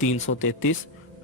333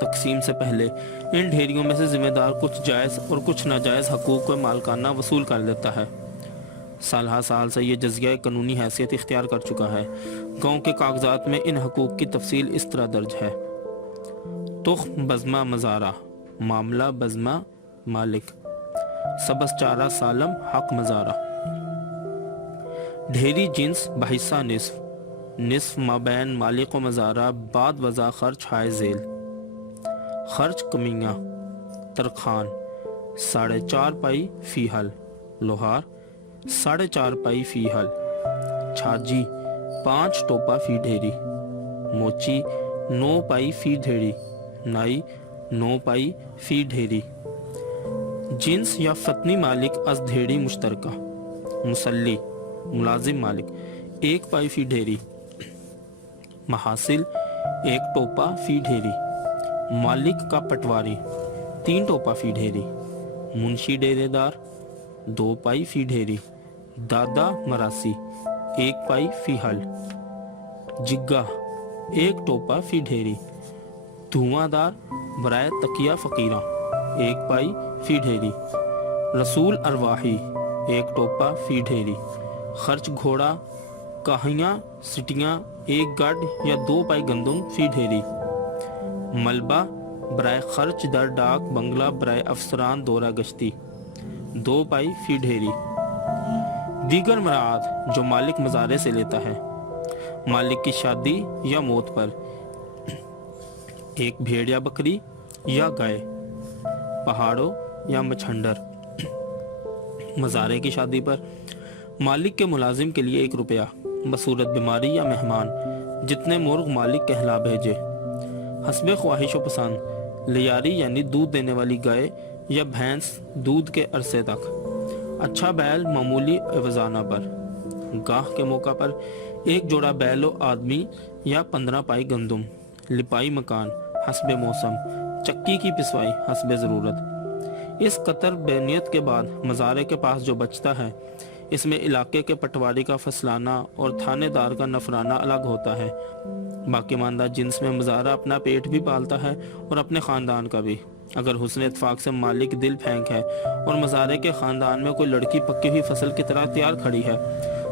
تقسیم سے پہلے ان ڈھیریوں میں سے ذمہ دار کچھ جائز اور کچھ ناجائز حقوق کو مالکانہ وصول کر لیتا ہے۔ سال ہر سال سے یہ جزیہ قانونی حیثیت اختیار کر چکا ہے۔ گاؤں کے کاغذات میں ان حقوق کی تفصیل اس طرح درج ہے: تخم بزمہ مزارہ، معاملہ بزمہ مالک، سبز چارہ سالم حق مزارہ، ڈھیری جنس بحصہ نصف، نصف مابین مالک و مزارہ بعد وضع خرچ ہائے ذیل، خرچ کمیاں، ترخان 4.5 پائی فی حل، لوہار 4.5 پائی فی حل، چھاجی 5 ٹوپا فی ڈھیری، موچی 9 پائی فی ڈھیری، نائی 9 پائی فی ڈھیری، جنس یا فتنی مالک از ڈھیری مشترکہ، مسلی ملازم مالک 1 پائی فی ڈھیری، محاصل 1 ٹوپا فی ڈھیری، مالک کا پٹواری 3 ٹوپا فی ڈھیری، منشی ڈیرے دار 2 پائی فی ڈھیری، دادا مراسی 1 پائی فی حل، جگہ 1 ٹوپا فی ڈھیری، دھواں دار برائے تقیہ فقیرہ 1 پائی فی ڈھیری، رسول ارواحی 1 ٹوپا فی ڈھیری، خرچ گھوڑا کاہیاں سٹیاں 1 گڈ یا 2 پائی گندم فی ڈھیری، ملبہ برائے خرچ در ڈاک بنگلہ برائے افسران دورہ گشتی 2 پائی فی ڈھیری، دیگر مراعات جو مالک مزارے سے لیتا ہے: مالک کی شادی یا موت پر 1 بھیڑ یا بکری یا گائے، پہاڑوں یا مچھنڈر، مزارے کی شادی پر مالک کے ملازم کے لیے 1 روپیہ، بصورت بیماری یا مہمان جتنے مرغ مالک کہلا بھیجے، حسب خواہش و پسند، لیاری یعنی دودھ دینے والی گائے یا بھینس دودھ کے عرصے تک، اچھا بیل معمولی عوضانہ پر، گاہ کے موقع پر 1 جوڑا بیل و آدمی یا 15 پائی گندم، لپائی مکان حسب موسم، چکی کی پسوائی حسب ضرورت۔ اس قطر بینیت کے بعد مزارے کے پاس جو بچتا ہے اس میں علاقے کے پٹواری کا فصلانہ اور تھانے دار کا نفرانہ الگ ہوتا ہے۔ باقی ماندہ جنس میں مزارہ اپنا پیٹ بھی پالتا ہے اور اپنے خاندان کا بھی۔ اگر حسن اتفاق سے مالک دل پھینک ہے اور مزارے کے خاندان میں کوئی لڑکی پکی ہوئی فصل کی طرح تیار کھڑی ہے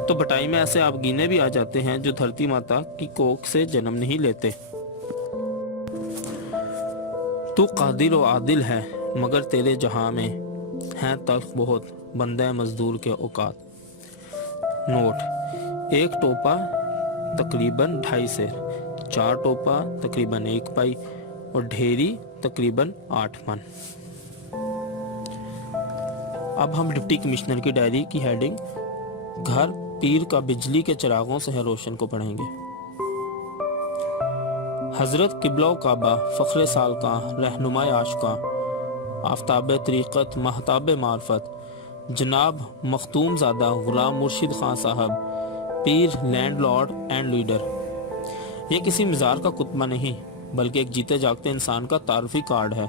تو بٹائی میں ایسے آبگینے بھی آ جاتے ہیں جو دھرتی ماتا کی کوکھ سے جنم نہیں لیتے۔ تو قادر و عادل ہے مگر تیرے جہاں میں ہیں تلخ بہت بندہ مزدور کے اوقات۔ نوٹ: 1 ٹوپا تقریباً 2.5 سیر، 4 ٹوپا تقریباً 1 پائی اور ڈھیری تقریباً 8 من۔ اب ہم ڈپٹی کمشنر کی ڈائری کی ہیڈنگ گھر پیر کا بجلی کے چراغوں سے ہے روشن کو پڑھیں گے۔ حضرت قبلہ و کعبہ فخر سالکاں رہنمائے عاشقاں، آفتاب طریقت مہتاب معرفت، جناب مختوم زادہ غلام مرشد خان صاحب، پیر لینڈ لارڈ اینڈ لیڈر۔ یہ کسی مزار کا کتبہ نہیں بلکہ ایک جیتے جاگتے انسان کا تعارفی کارڈ ہے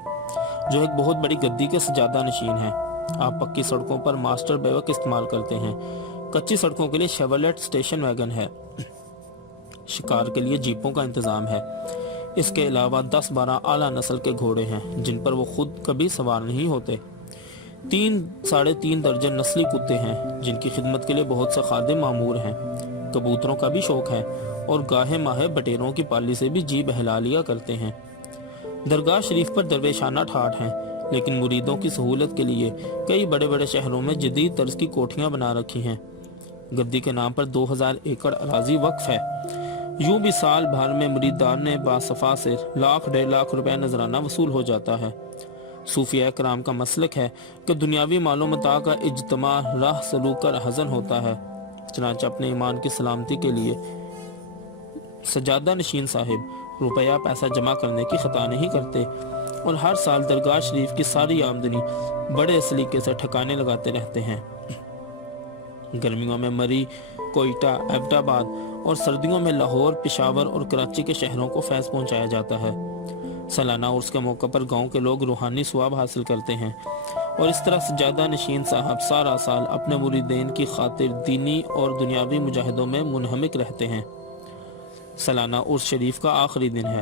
جو ایک بہت بڑی گدی کے سجادہ نشین ہے۔ آپ پکی سڑکوں پر ماسٹر بیوک استعمال کرتے ہیں، کچی سڑکوں کے لیے شیورلیٹ سٹیشن ویگن ہے، شکار کے لیے جیپوں کا انتظام ہے۔ اس کے علاوہ 10-12 اعلیٰ نسل کے گھوڑے ہیں جن پر وہ خود کبھی سوار نہیں ہوتے۔ 3-3.5 درجن نسلی کتے ہیں جن کی خدمت کے لیے بہت سے خادم مامور ہیں۔ کبوتروں کا بھی شوق ہے اور گاہے ماہے بٹیروں کی پالی سے بھی جی بہلا لیا کرتے ہیں۔ درگاہ شریف پر درویشانہ ٹھاٹ ہیں لیکن مریدوں کی سہولت کے لیے کئی بڑے بڑے شہروں میں جدید طرز کی کوٹھیاں بنا رکھی ہیں۔ گدی کے نام پر 2000 ایکڑ اراضی وقف ہے۔ یوں بھی سال بھر میں مریدان باصفا سے 1.5 لاکھ روپے نذرانہ وصول ہو جاتا ہے۔ صوفیہ کرام کا مسلک ہے کہ دنیاوی مال و متاع کا اجتماع راہ سلوک کا رہزن ہوتا ہے، چنانچہ اپنے ایمان کی سلامتی کے لیے سجادہ نشین صاحب روپیہ پیسہ جمع کرنے کی خطا نہیں کرتے اور ہر سال درگاہ شریف کی ساری آمدنی بڑے سلیقے سے ٹھکانے لگاتے رہتے ہیں۔ گرمیوں میں مری، کوئٹہ، ایبٹ آباد اور سردیوں میں لاہور، پشاور اور کراچی کے شہروں کو فیض پہنچایا جاتا ہے۔ سالانہ عرس کے موقع پر گاؤں کے لوگ روحانی ثواب حاصل کرتے ہیں اور اس طرح سجادہ نشین صاحب سارا سال اپنے مریدین کی خاطر دینی اور دنیاوی مجاہدوں میں منہمک رہتے ہیں۔ سالانہ عرس شریف کا آخری دن ہے۔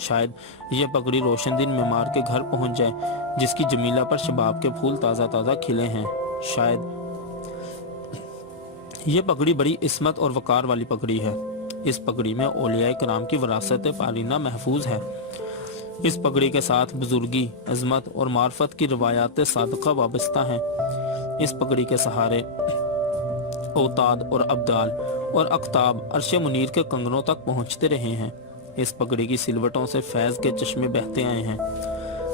شاید یہ پگڑی روشن دن معمار کے گھر پہنچ جائے جس کی جمیلہ پر شباب کے پھول تازہ تازہ کھلے ہیں۔ شاید یہ پگڑی بڑی عصمت اور وقار والی پگڑی ہے۔ اس پگڑی میں اولیاء کرام کی وراثت پارینہ محفوظ ہے۔ اس پگڑی کے ساتھ بزرگی، عظمت اور معرفت کی روایات صادقہ وابستہ ہیں۔ اس پگڑی کے سہارے اوتاد اور ابدال اور اقطاب عرش منیر کے کنگنوں تک پہنچتے رہے ہیں۔ اس پگڑی کی سلوٹوں سے فیض کے چشمے بہتے آئے ہیں۔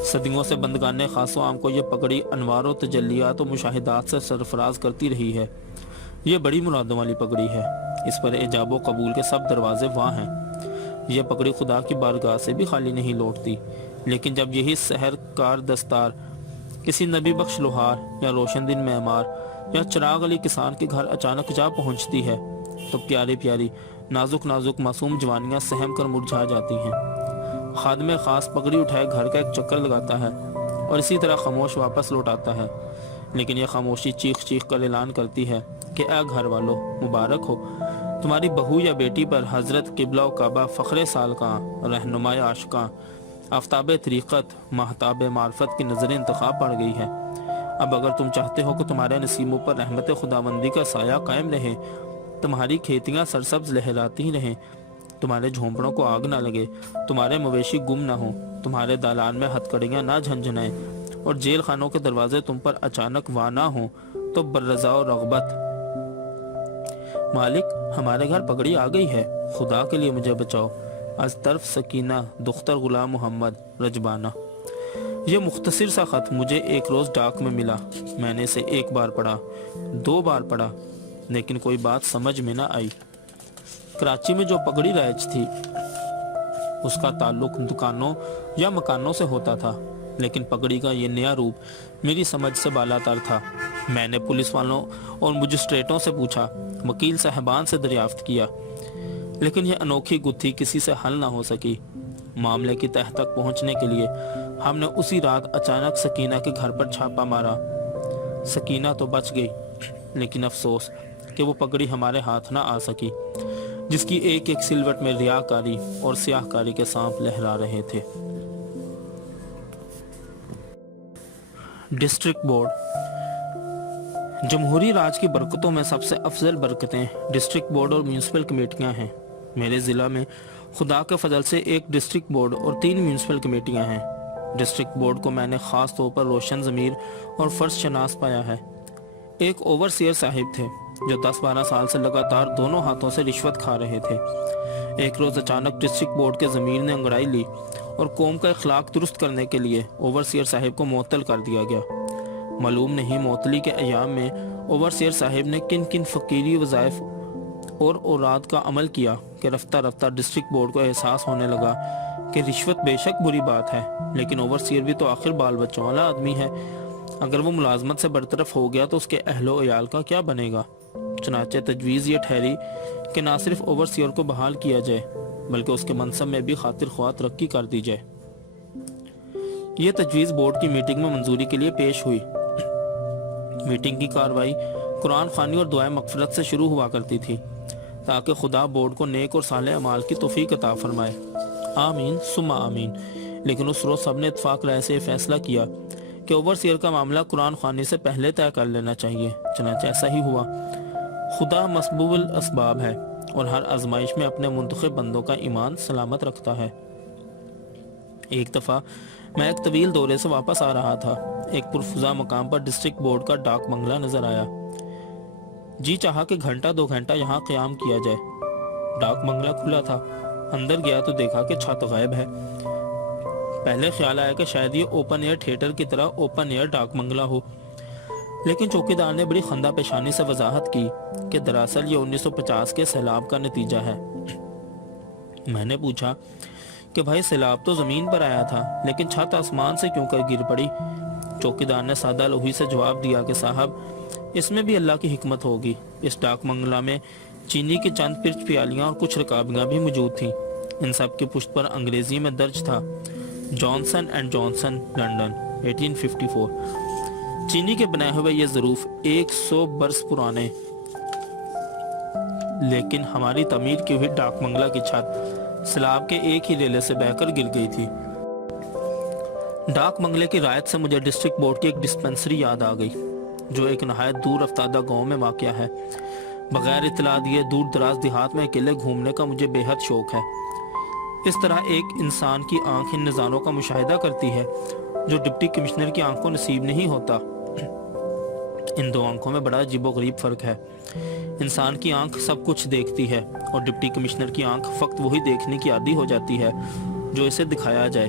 صدیوں سے بندگان خاص و عام کو یہ پگڑی انوار و تجلیات و مشاہدات سے سرفراز کرتی رہی ہے۔ یہ بڑی مرادوں والی پگڑی ہے۔ اس پر ایجاب و قبول کے سب دروازے واں ہیں۔ یہ پگڑی خدا کی بارگاہ سے بھی خالی نہیں لوٹتی، لیکن جب یہی سحر کار دستار کسی نبی بخش لوہار یا روشن دن معمار یا چراغ علی کسان کے گھر اچانک جا پہنچتی ہے تو پیاری پیاری نازک نازک معصوم جوانیاں سہم کر مرجھا جاتی ہیں۔ خادم خاص پگڑی اٹھائے گھر کا ایک چکر لگاتا ہے اور اسی طرح خاموش واپس لوٹ آتا ہے، لیکن یہ خاموشی چیخ چیخ کر اعلان کرتی ہے کہ اے گھر والو، مبارک ہو، تمہاری بہو یا بیٹی پر حضرت قبلہ و کعبہ فخر سالکاں، رہنمائے عاشقاں، آفتاب طریقت، ماہتاب معرفت کی نظر انتخاب پڑ گئی ہے۔ اب اگر تم چاہتے ہو کہ تمہارے نصیبوں پر رحمت خداوندی کا سایہ قائم رہے، تمہاری کھیتیاں سرسبز لہراتی رہیں، تمہارے جھونپڑوں کو آگ نہ لگے، تمہارے مویشی گم نہ ہوں، تمہارے دالان میں ہتھکڑیاں نہ جھنجھنائیں اور جیل خانوں کے دروازے تم پر اچانک وا نہ ہوں، تو بررضا و رغبت مالک ہمارے گھر پگڑی آ گئی ہے، خدا کے لیے مجھے بچاؤ، از طرف سکینہ دختر غلام محمد رجبانہ۔ یہ مختصر سا خط مجھے ایک روز ڈاک میں ملا۔ میں نے اسے ایک بار پڑھا، 2 بار پڑھا، لیکن کوئی بات سمجھ میں نہ آئی۔ کراچی میں جو پگڑی رائج تھی اس کا تعلق دکانوں یا مکانوں سے ہوتا تھا، لیکن پگڑی کا یہ نیا روپ میری سمجھ سے بالا تر تھا۔ میں نے پولیس والوں اور مجسٹریٹوں سے پوچھا، وکیل صاحبان سے دریافت کیا، لیکن یہ انوکھی گتھی کسی سے حل نہ ہو سکی۔ معاملے کی تہہ تک پہنچنے کے لیے ہم نے اسی رات اچانک سکینہ کے گھر پر چھاپا مارا۔ سکینہ تو بچ گئی، لیکن افسوس کہ وہ پگڑی ہمارے ہاتھ نہ آ سکی، جس کی ایک ایک سلوٹ میں ریاکاری اور سیاہ کاری کے سانپ لہرا رہے تھے۔ District board. جمہوری راج کی برکتوں میں سب سے افضل برکتیں ڈسٹرکٹ بورڈ اور میونسپل کمیٹیاں ہیں۔ میرے ضلع میں خدا کے فضل سے ایک ڈسٹرکٹ بورڈ اور 3 میونسپل کمیٹیاں ہیں۔ ڈسٹرکٹ بورڈ کو میں نے خاص طور پر روشن ضمیر اور فرض شناس پایا ہے۔ ایک اوورسیئر صاحب تھے جو 10-12 سال سے لگاتار دونوں ہاتھوں سے رشوت کھا رہے تھے۔ ایک روز اچانک ڈسٹرکٹ بورڈ کے ضمیر نے انگڑائی لی اور قوم کا اخلاق درست کرنے کے لیے اوورسیئر صاحب کو معطل کر دیا گیا۔ معلوم نہیں معطلی کے ایام میں اوورسیئر صاحب نے کن کن فقیری وظائف اور اوراد کا عمل کیا کہ رفتہ رفتہ ڈسٹرکٹ بورڈ کو احساس ہونے لگا کہ رشوت بے شک بری بات ہے، لیکن اوورسیئر بھی تو آخر بال بچوں والا آدمی ہے۔ اگر وہ ملازمت سے برطرف ہو گیا تو اس کے اہل و عیال کا کیا بنے گا؟ چنانچہ تجویز یہ ٹھہری کہ نہ صرف اوورسیئر کو بحال کیا جائے بلکہ اس کے منصب میں بھی خاطر خواہ ترقی کر دی جائے۔ یہ تجویز بورڈ کی میٹنگ میں منظوری کے لیے پیش ہوئی۔ میٹنگ کی کارروائی قرآن خوانی اور دعائے مغفرت سے شروع ہوا کرتی تھی تاکہ خدا بورڈ کو نیک اور صالح اعمال کی توفیق عطا فرمائے۔ آمین ثم آمین۔ لیکن اس روز سب نے اتفاق رائے سے یہ فیصلہ کیا کہ اوورسیئر کا معاملہ قرآن خوانی سے پہلے طے کر لینا چاہیے۔ چنانچہ ایسا ہی ہوا۔ خدا مسبوب الاسباب ہے اور ہر آزمائش میں اپنے منتخب بندوں کا ایمان سلامت رکھتا ہے۔ ایک دفعہ میں ایک طویل دورے سے واپس آ رہا تھا۔ ایک پرفضا مقام پر ڈسٹرکٹ بورڈ کا ڈاک بنگلہ نظر آیا۔ جی چاہا کہ گھنٹہ 2 گھنٹہ یہاں قیام کیا جائے۔ ڈاک بنگلہ کھلا تھا۔ اندر گیا تو دیکھا کہ چھت غائب ہے۔ پہلے خیال آیا کہ شاید یہ اوپن ایئر تھیٹر کی طرح اوپن ایئر ڈاک بنگلہ ہو، لیکن چوکیدار نے بڑی خندہ پیشانی سے وضاحت کی کہ دراصل یہ 1950 کے سیلاب کا نتیجہ ہے۔ میں نے پوچھا کہ بھائی سیلاب تو زمین پر آیا تھا لیکن چھت آسمان سے کیوں کر گر پڑی؟ چوکیدار نے سادہ لوہی سے جواب دیا کہ صاحب اس میں بھی اللہ کی حکمت ہوگی۔ اس ڈاک بنگلہ میں چینی کی چند پرچ پیالیاں اور کچھ رکابیاں بھی موجود تھیں۔ ان سب کے پشت پر انگریزی میں درج تھا جانسن اینڈ جانسن لنڈن 1854۔ چینی کے بنائے ہوئے یہ ظروف 100 برس پرانے، لیکن ہماری تعمیر کی ہوئی ڈاک بنگلہ کی چھت سیلاب کے ایک ہی ریلے سے بہہ کر گر گئی تھی۔ ڈاک بنگلے کی رعایت سے مجھے ڈسٹرکٹ بورڈ کی ایک ڈسپنسری یاد آ گئی جو ایک نہایت دور افتادہ گاؤں میں واقع ہے۔ بغیر اطلاع دیے دور دراز دیہات میں اکیلے گھومنے کا مجھے بے حد شوق ہے۔ اس طرح ایک انسان کی آنکھ ان نظاروں کا مشاہدہ کرتی ہے جو ڈپٹی کمشنر کی آنکھ کو نصیب نہیں ہوتا۔ ان دو آنکھوں میں بڑا عجیب و غریب فرق ہے۔ انسان کی آنکھ سب کچھ دیکھتی ہے اور ڈپٹی کمشنر کی آنکھ فقط وہی دیکھنے کی عادی ہو جاتی ہے جو اسے دکھایا جائے۔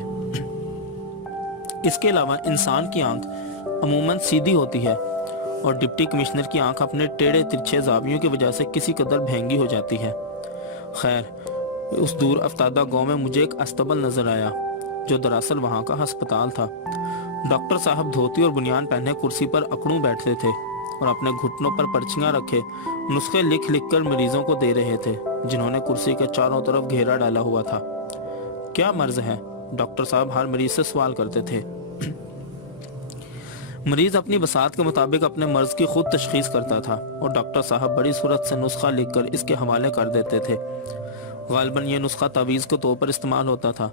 اس کے علاوہ انسان کی آنکھ عموماً سیدھی ہوتی ہے اور ڈپٹی کمشنر کی آنکھ اپنے ٹیڑھے ترچھے زاویوں کی وجہ سے کسی قدر بھینگی ہو جاتی ہے۔ خیر، اس دور افتادہ گاؤں میں مجھے ایک استبل نظر آیا جو دراصل وہاں کا ہسپتال تھا۔ ڈاکٹر صاحب دھوتی اور بنیان پہنے کرسی پر اکڑوں بیٹھتے تھے اور اپنے گھٹنوں پر پرچیاں رکھے نسخے لکھ لکھ کر مریضوں کو دے رہے تھے جنہوں نے کرسی کے چاروں طرف گھیرا ڈالا ہوا تھا۔ کیا مرض ہے؟ ڈاکٹر صاحب ہر مریض سے سوال کرتے تھے۔ مریض اپنی بساط کے مطابق اپنے مرض کی خود تشخیص کرتا تھا اور ڈاکٹر صاحب بڑی صورت سے نسخہ لکھ کر اس کے حوالے کر دیتے تھے۔ غالباً یہ نسخہ تعویذ کے طور پر استعمال ہوتا تھا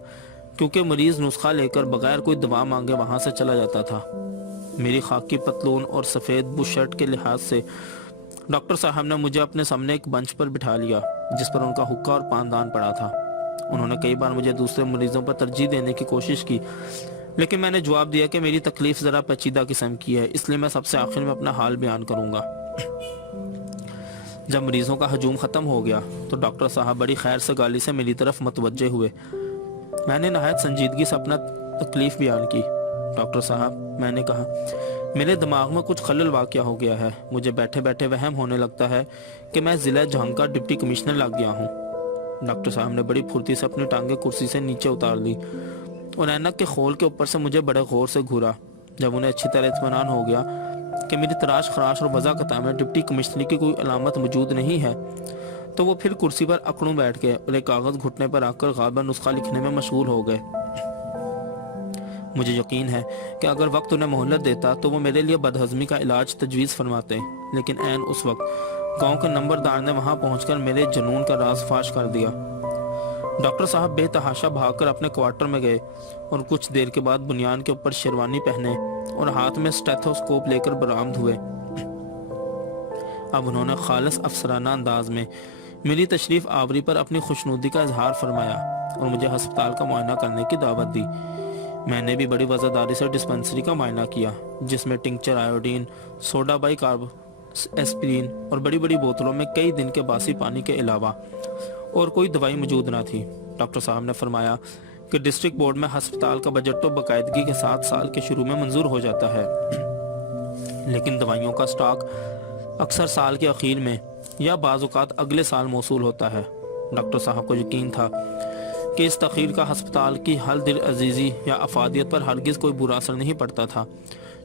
کیونکہ مریض نسخہ لے کر بغیر کوئی دوا مانگے وہاں سے چلا جاتا تھا۔ میری خاکی پتلون اور سفید بش شرٹ کے لحاظ سے ڈاکٹر صاحب نے مجھے اپنے سامنے ایک بنچ پر بٹھا لیا جس پر ان کا حقہ اور پاندان پڑا تھا۔ انہوں نے کئی بار مجھے دوسرے مریضوں پر ترجیح دینے کی کوشش کی لیکن میں نے جواب دیا کہ میری تکلیف ذرا پیچیدہ قسم کی ہے، اس لیے میں سب سے آخر میں اپنا حال بیان کروں گا۔ جب مریضوں کا ہجوم ختم ہو گیا تو ڈاکٹر صاحب بڑی خیر سے گالی سے میری طرف متوجہ ہوئے۔ میں نے نہایت سنجیدگی سے اپنا تکلیف بیان کی۔ ڈاکٹر صاحب، میں نے کہا، میرے دماغ میں کچھ خلل واقع ہو گیا ہے۔ مجھے بیٹھے بیٹھے وہم ہونے لگتا ہے کہ میں ضلع جھانگ کا ڈپٹی کمشنر لگ گیا ہوں۔ ڈاکٹر صاحب نے بڑی پھرتی سے اپنی ٹانگیں کرسی سے نیچے اتار لی اور اینک کے خول کے اوپر سے مجھے بڑے غور سے گھورا۔ جب انہیں اچھی طرح اطمینان ہو گیا کہ میری تراش خراش اور وضع قطع میں ڈپٹی کمشنری کی کوئی علامت موجود نہیں ہے تو وہ پھر کرسی پر اکڑوں بیٹھ گئے اور ایک کاغذ گھٹنے پر رکھ کر غالباً نسخہ لکھنے میں مشغول ہو گئے۔ مجھے یقین ہے کہ اگر وقت انہیں مہلت دیتا تو وہ میرے لیے بدہضمی کا علاج تجویز فرماتے، لیکن عین اس وقت گاؤں کے نمبردار نے وہاں پہنچ کر میرے جنون کا راز فاش کر دیا۔ ڈاکٹر صاحب بے تحاشا بھاگ کر اپنے کوارٹر میں گئے اور کچھ دیر کے بعد بنیان کے اوپر شیروانی پہنے اور ہاتھ میں سٹیتھوسکوپ لے کر برآمد ہوئے۔ اب انہوں نے خالص افسرانہ انداز میں میری تشریف آوری پر اپنی خوشنودی کا اظہار فرمایا اور مجھے ہسپتال کا معائنہ کرنے کی دعوت دی۔ میں نے بھی بڑی وزاداری سے ڈسپنسری کا معائنہ کیا جس میں tincture iodine, soda bicarb, aspirin اور بڑی بڑی بوتلوں میں کئی دن کے باسی پانی کے علاوہ اور کوئی دوائی موجود نہ تھی۔ ڈاکٹر صاحب نے فرمایا کہ ڈسٹرکٹ بورڈ میں ہسپتال کا بجٹ تو باقاعدگی کے ساتھ سال کے شروع میں منظور ہو جاتا ہے، لیکن دوائیوں کا سٹاک اکثر سال کے اخیر میں یا بعض اوقات اگلے سال موصول ہوتا ہے۔ ڈاکٹر صاحب کو یقین تھا کہ اس تاخیر کا ہسپتال کی حل دل عزیزی یا افادیت پر ہرگز کوئی برا اثر نہیں پڑتا تھا،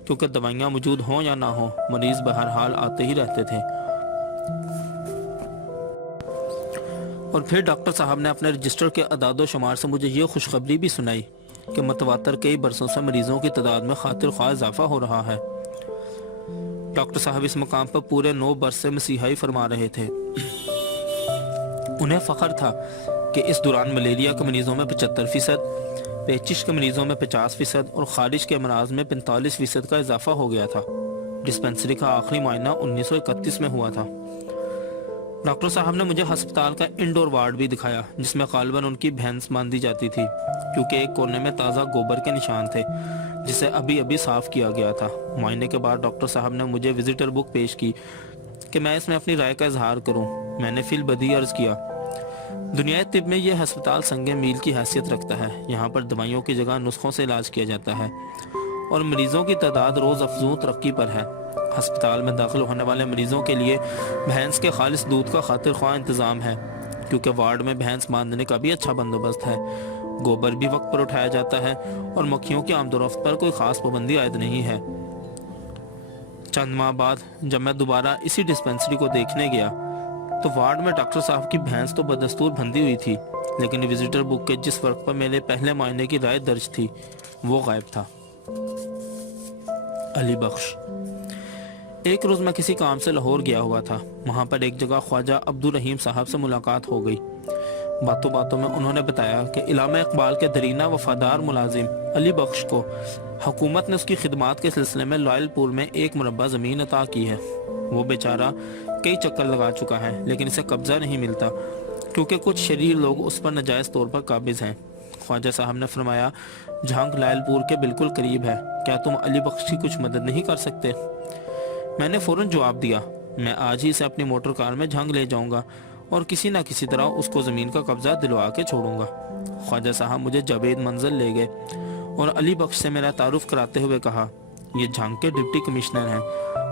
کیونکہ دوائیاں موجود ہوں یا نہ ہوں مریض بہرحال آتے ہی رہتے تھے۔ اور پھر ڈاکٹر صاحب نے اپنے رجسٹر کے اعداد و شمار سے مجھے یہ خوشخبری بھی سنائی کہ متواتر کئی برسوں سے مریضوں کی تعداد میں خاطر خواہ اضافہ ہو رہا ہے۔ ڈاکٹر صاحب اس مقام پر پورے 9 برس سے مسیحائی فرما رہے تھے۔ انہیں فخر تھا کہ اس دوران ملیریا کے مریضوں میں 75%، پیچش کے مریضوں میں 50% اور خارش کے امراض میں 45% کا اضافہ ہو گیا تھا۔ ڈسپنسری کا آخری معائنہ 1931 میں ہوا تھا۔ ڈاکٹر صاحب نے مجھے ہسپتال کا انڈور وارڈ بھی دکھایا جس میں غالباً ان کی بھینس باندھی جاتی تھی، کیونکہ ایک کونے میں تازہ گوبر کے نشان تھے جسے ابھی ابھی صاف کیا گیا تھا۔ معائنے کے بعد ڈاکٹر صاحب نے مجھے وزٹر بک پیش کی کہ میں اس میں اپنی رائے کا اظہار کروں۔ میں نے فی البدیہہ عرض کیا، دنیائے طب میں یہ ہسپتال سنگ میل کی حیثیت رکھتا ہے۔ یہاں پر دوائیوں کی جگہ نسخوں سے علاج کیا جاتا ہے اور مریضوں کی تعداد روز افزوں ترقی پر ہے۔ ہسپتال میں داخل ہونے والے مریضوں کے لیے بھینس کے خالص دودھ کا خاطر خواہ انتظام ہے، کیونکہ وارڈ میں بھینس باندھنے کا بھی اچھا بندوبست ہے۔ گوبر بھی وقت پر اٹھایا جاتا ہے اور مکھیوں کی آمد و رفت پر کوئی خاص پابندی عائد نہیں ہے۔ چند ماہ بعد جب میں دوبارہ اسی ڈسپنسری کو دیکھنے گیا تو وارڈ میں ڈاکٹر صاحب کی بھینس تو بدستور بندھی ہوئی تھی، لیکن وزٹر بک کے جس فرق پر میرے پہلے معائنے کی رائے درج تھی وہ غائب تھا۔ علی بخش۔ ایک روز میں کسی کام سے لاہور گیا ہوا تھا۔ وہاں پر ایک جگہ خواجہ عبدالرحیم صاحب سے ملاقات ہو گئی۔ باتوں باتوں میں انہوں نے بتایا کہ علامہ اقبال کے درینہ وفادار ملازم علی بخش کو حکومت نے اس کی خدمات کے سلسلے میں لائل پور میں 1 مربع زمین عطا کی ہے۔ وہ بیچارہ کئی چکر لگا چکا ہے لیکن اسے قبضہ نہیں ملتا کیونکہ کچھ شریر لوگ اس پر ناجائز طور پر قابض ہیں۔ خواجہ صاحب نے فرمایا، جھنگ لائل پور کے بالکل قریب ہے، کیا تم علی بخش کی کچھ مدد نہیں کر سکتے؟ میں نے فوراً جواب دیا، میں آج ہی سے اپنی موٹر کار میں جھنگ لے جاؤں گا اور کسی نہ کسی طرح اس کو زمین کا قبضہ دلوا کے چھوڑوں گا۔ خواجہ صاحب مجھے جاوید منزل لے گئے اور علی بخش سے میرا تعارف کراتے ہوئے کہا، یہ جھنگ کے ڈپٹی کمشنر ہیں،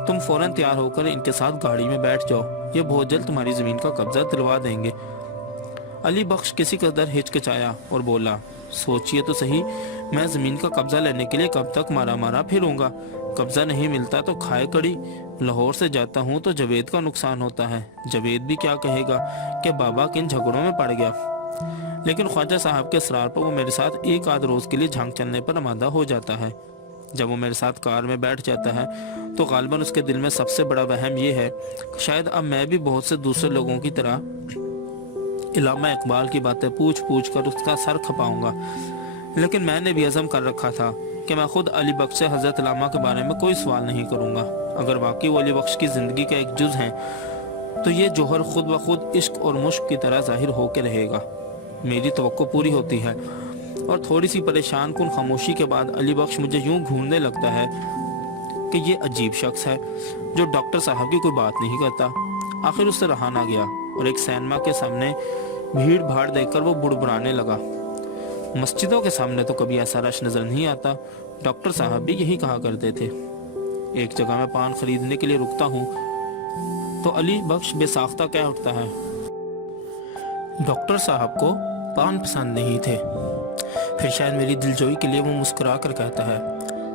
تم فوراً تیار ہو کر ان کے ساتھ گاڑی میں بیٹھ جاؤ، یہ بہت جلد تمہاری زمین کا قبضہ دلوا دیں گے۔ علی بخش کسی قدر ہچکچایا اور بولا، سوچئے تو صحیح، میں زمین کا قبضہ لینے کے لیے کب تک مارا مارا پھروں گا؟ قبضہ نہیں ملتا تو کھائے کڑی، لاہور سے جاتا ہوں تو جاوید کا نقصان ہوتا ہے، جاوید بھی کیا کہے گا کہ بابا کن جھگڑوں میں پڑ گیا۔ لیکن خواجہ صاحب کے اصرار پر وہ میرے ساتھ 1 آدھ روز کے لیے جھنگ چلنے پر آمادہ ہو جاتا ہے۔ جب وہ میرے ساتھ کار میں بیٹھ جاتا ہے تو غالباً اس کے دل میں سب سے بڑا وہم یہ ہے کہ شاید اب میں بھی بہت سے دوسرے لوگوں کی طرح علامہ اقبال کی باتیں پوچھ پوچھ کر اس کا سر کھپاؤں گا۔ لیکن میں نے بھی عزم کر رکھا تھا کہ میں خود علی بخش سے حضرت علامہ کے بارے میں کوئی سوال نہیں کروں گا۔ اگر واقعی وہ علی بخش کی زندگی کا ایک جز ہیں تو یہ جوہر خود بخود عشق اور مشق کی طرح ظاہر ہو کے رہے گا۔ میری توقع پوری ہوتی ہے اور تھوڑی سی پریشان کن خاموشی کے بعد علی بخش مجھے یوں گھورنے لگتا ہے کہ یہ عجیب شخص ہے جو ڈاکٹر صاحب کی کوئی بات نہیں کرتا۔ آخر اس سے رہا نہ گیا اور ایک سینما کے سامنے بھیڑ بھاڑ دیکھ کر وہ بڑبڑانے لگا، مسجدوں کے سامنے تو کبھی ایسا رش نظر نہیں آتا، ڈاکٹر صاحب بھی یہی کہا کرتے تھے۔ ایک جگہ میں پان خریدنے کے لیے رکتا ہوں تو علی بخش بے ساختہ کہہ اٹھتا ہے، ڈاکٹر صاحب کو پان پسند نہیں تھے۔ پھر شاید میری دلجوئی کے لیے وہ مسکرا کر کہتا ہے،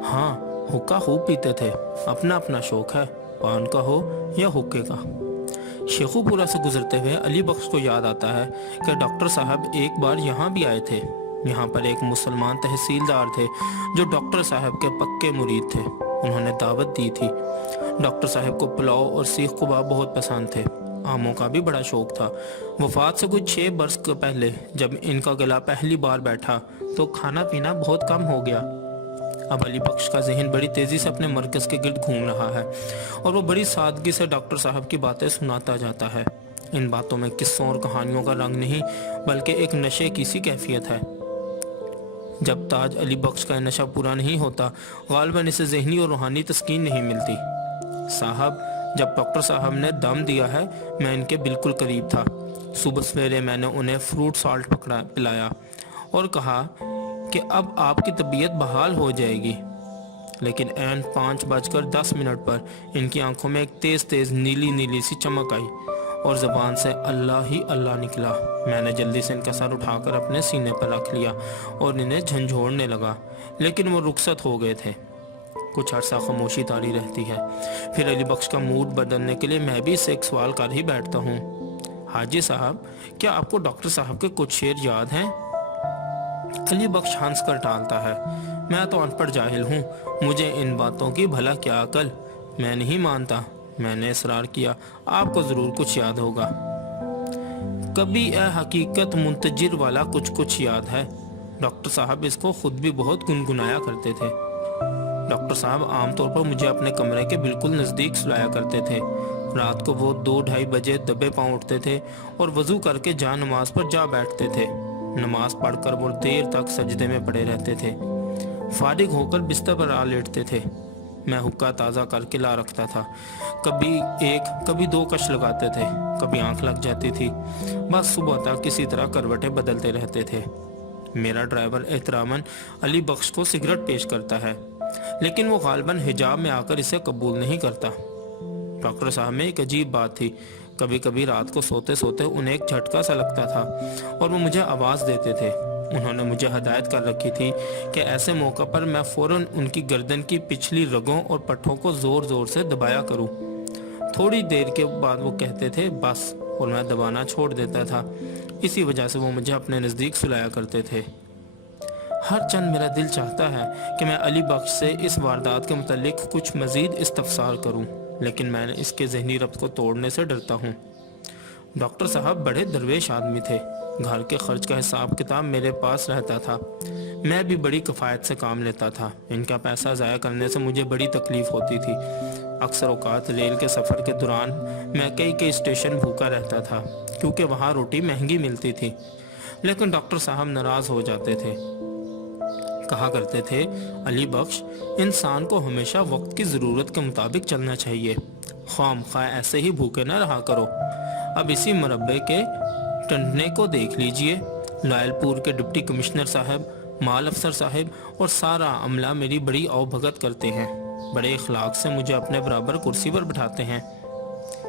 ہاں حقہ خوب پیتے تھے، اپنا اپنا شوق ہے، پان کا ہو یا حقے کا۔ شیخو پورا سے گزرتے ہوئے علی بخش کو یاد آتا ہے کہ ڈاکٹر صاحب ایک بار یہاں بھی آئے تھے۔ یہاں پر ایک مسلمان تحصیلدار تھے جو ڈاکٹر صاحب کے پکے مرید تھے، انہوں نے دعوت دی تھی۔ ڈاکٹر صاحب کو پلاؤ اور سیخ کباب بہت پسند تھے، آموں کا بھی بڑا شوق تھا۔ وفات سے کچھ 6 برس پہلے جب ان کا گلا پہلی بار بیٹھا تو کھانا پینا بہت کم ہو گیا۔ اب علی بخش کا ذہن بڑی تیزی سے اپنے مرکز کے گرد گھوم رہا ہے اور وہ بڑی سادگی سے ڈاکٹر صاحب کی باتیں سناتا جاتا ہے۔ ان باتوں میں قصوں اور کہانیوں کا رنگ نہیں بلکہ ایک نشے کی سی کیفیت ہے۔ جب تاج علی بخش کا نشہ پورا نہیں ہوتا غالباً اسے ذہنی اور روحانی تسکین نہیں ملتی۔ صاحب، جب ڈاکٹر صاحب نے دم دیا ہے میں ان کے بالکل قریب تھا۔ صبح سویرے میں نے انہیں فروٹ سالٹ پلایا اور کہا کہ اب آپ کی طبیعت بحال ہو جائے گی، لیکن عین 5:10 پر ان کی آنکھوں میں ایک تیز تیز نیلی نیلی سی چمک آئی اور زبان سے اللہ ہی اللہ نکلا۔ میں نے جلدی سے ان کا سر اٹھا کر اپنے سینے پر رکھ لیا اور انہیں جھنجھوڑنے لگا، لیکن وہ رخصت ہو گئے تھے۔ کچھ عرصہ خاموشی طاری رہتی ہے، پھر علی بخش کا موڈ بدلنے کے لیے میں بھی اس سے ایک سوال کر ہی بیٹھتا ہوں، حاجی صاحب، کیا آپ کو ڈاکٹر صاحب کے کچھ شعر یاد ہیں؟ علی بخش ہنس کر ٹالتا ہے، میں تو ان پڑھ جاہل ہوں، مجھے ان باتوں کی بھلا کیا عقل، میں نہیں مانتا۔ میں نے اصرار کیا، آپ کو ضرور کچھ یاد ہوگا۔ کبھی اے حقیقت منتجر والا کچھ یاد ہے۔ ڈاکٹر صاحب اس کو خود بھی بہت گنگنایا کرتے تھے۔ ڈاکٹر صاحب عام طور پر مجھے اپنے کمرے کے بالکل نزدیک سلایا کرتے تھے۔ رات کو وہ 2-2:30 بجے دبے پاؤں اٹھتے تھے اور وضو کر کے جا نماز پر جا بیٹھتے تھے۔ نماز پڑھ کر وہ دیر تک سجدے میں پڑے رہتے تھے، فارغ ہو کر بستر پر آ لیٹتے تھے۔ میں حقہ تازہ کر کے لا رکھتا تھا، کبھی 1 کبھی 2 کش لگاتے تھے، کبھی آنکھ لگ جاتی تھی، بس صبح تک کسی طرح کروٹیں بدلتے رہتے تھے۔ میرا ڈرائیور احتراماً علی بخش کو سگریٹ پیش کرتا ہے، لیکن وہ غالباً حجاب میں آ کر اسے قبول نہیں کرتا۔ ڈاکٹر صاحب میں ایک عجیب بات تھی، کبھی کبھی رات کو سوتے سوتے انہیں ایک جھٹکا سا لگتا تھا اور وہ مجھے آواز دیتے تھے۔ انہوں نے مجھے ہدایت کر رکھی تھی کہ ایسے موقع پر میں فوراً ان کی گردن کی پچھلی رگوں اور پٹھوں کو زور زور سے دبایا کروں۔ تھوڑی دیر کے بعد وہ کہتے تھے بس، اور میں دبانا چھوڑ دیتا تھا۔ اسی وجہ سے وہ مجھے اپنے نزدیک سلایا کرتے تھے۔ ہر چند میرا دل چاہتا ہے کہ میں علی بخش سے اس واردات کے متعلق کچھ مزید استفسار کروں، لیکن میں اس کے ذہنی ربط کو توڑنے سے ڈرتا ہوں۔ ڈاکٹر صاحب بڑے درویش آدمی تھے، گھر کے خرچ کا حساب کتاب میرے پاس رہتا تھا۔ میں بھی بڑی کفایت سے کام لیتا تھا۔ ان کا پیسہ ضائع کرنے سے مجھے بڑی تکلیف ہوتی تھی۔ اکثر اوقات ریل کے سفر کے دوران میں کئی اسٹیشن بھوکا رہتا تھا، کیونکہ وہاں روٹی مہنگی ملتی تھی۔ لیکن ڈاکٹر صاحب ناراض ہو جاتے تھے، کہا کرتے تھے، علی بخش، انسان کو ہمیشہ وقت کی ضرورت کے مطابق چلنا چاہیے، خواہ مخواہ ایسے ہی بھوکے نہ رہا کرو۔ اب اسی مربے کے ٹنڈنے کو دیکھ لیجئے۔ لائل پور کے ڈپٹی کمشنر صاحب، مال افسر صاحب اور سارا عملہ میری بڑی او بھگت کرتے ہیں، بڑے اخلاق سے مجھے اپنے برابر کرسی پر بٹھاتے ہیں۔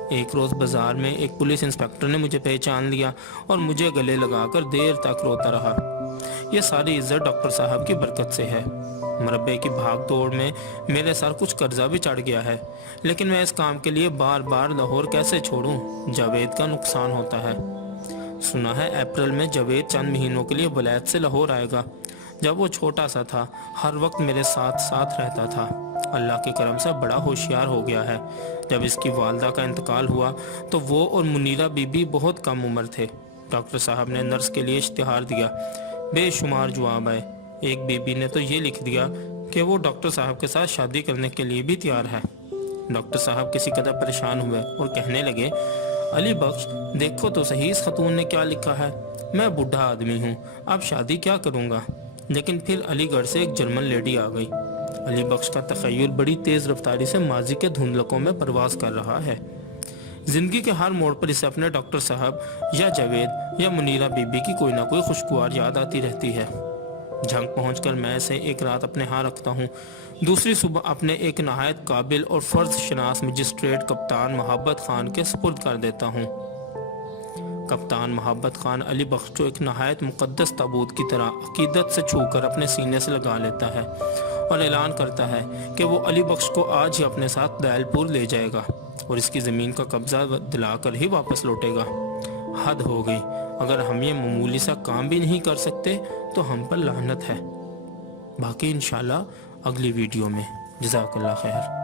ایک روز بازار میں ایک پولیس انسپکٹر نے مجھے پہچان لیا اور مجھے گلے لگا کر دیر تک روتا رہا۔ یہ ساری عزت ڈاکٹر صاحب کی برکت سے ہے۔ مربے کی بھاگ دوڑ میں میرے سر کچھ قرضہ بھی چڑھ گیا ہے، لیکن میں اس کام کے لیے بار بار لاہور کیسے چھوڑوں؟ جاوید کا نقصان ہوتا ہے۔ سنا ہے اپریل میں جاوید چند مہینوں کے لیے ولایت سے لاہور آئے گا۔ جب وہ چھوٹا سا تھا، ہر وقت میرے ساتھ رہتا تھا۔ اللہ کے کرم سے بڑا ہوشیار ہو گیا ہے۔ جب اس کی والدہ کا انتقال ہوا تو وہ اور منیرہ بی بی بہت کم عمر تھے۔ ڈاکٹر صاحب نے نرس کے لیے اشتہار دیا، بے شمار جواب آئے۔ ایک بی بی نے تو یہ لکھ دیا کہ وہ ڈاکٹر صاحب کے ساتھ شادی کرنے کے لیے بھی تیار ہے۔ ڈاکٹر صاحب کسی قدر پریشان ہوئے اور کہنے لگے، علی بخش، دیکھو تو صحیح اس خاتون نے کیا لکھا ہے۔ میں بوڑھا آدمی ہوں، اب شادی کیا کروں گا؟ لیکن پھر علی گڑھ سے ایک جرمن لیڈی آ گئی۔ علی بخش کا تخیل بڑی تیز رفتاری سے ماضی کے دھندلکوں میں پرواز کر رہا ہے۔ زندگی کے ہر موڑ پر اسے اپنے ڈاکٹر صاحب یا جاوید یا منیرہ بی بی کی کوئی نہ کوئی خوشگوار یاد آتی رہتی ہے۔ جھنگ پہنچ کر میں اسے ایک رات اپنے ہاں رکھتا ہوں، دوسری صبح اپنے ایک نہایت قابل اور فرض شناس مجسٹریٹ کپتان محبت خان کے سپرد کر دیتا ہوں۔ کپتان محبت خان علی بخش کو ایک نہایت مقدس تابوت کی طرح عقیدت سے چھو کر اپنے سینے سے لگا لیتا ہے اور اعلان کرتا ہے کہ وہ علی بخش کو آج ہی اپنے ساتھ لائل پور لے جائے گا اور اس کی زمین کا قبضہ دلا کر ہی واپس لوٹے گا۔ حد ہو گئی، اگر ہم یہ معمولی سا کام بھی نہیں کر سکتے تو ہم پر لعنت ہے۔ باقی انشاءاللہ اگلی ویڈیو میں۔ جزاک اللہ خیر۔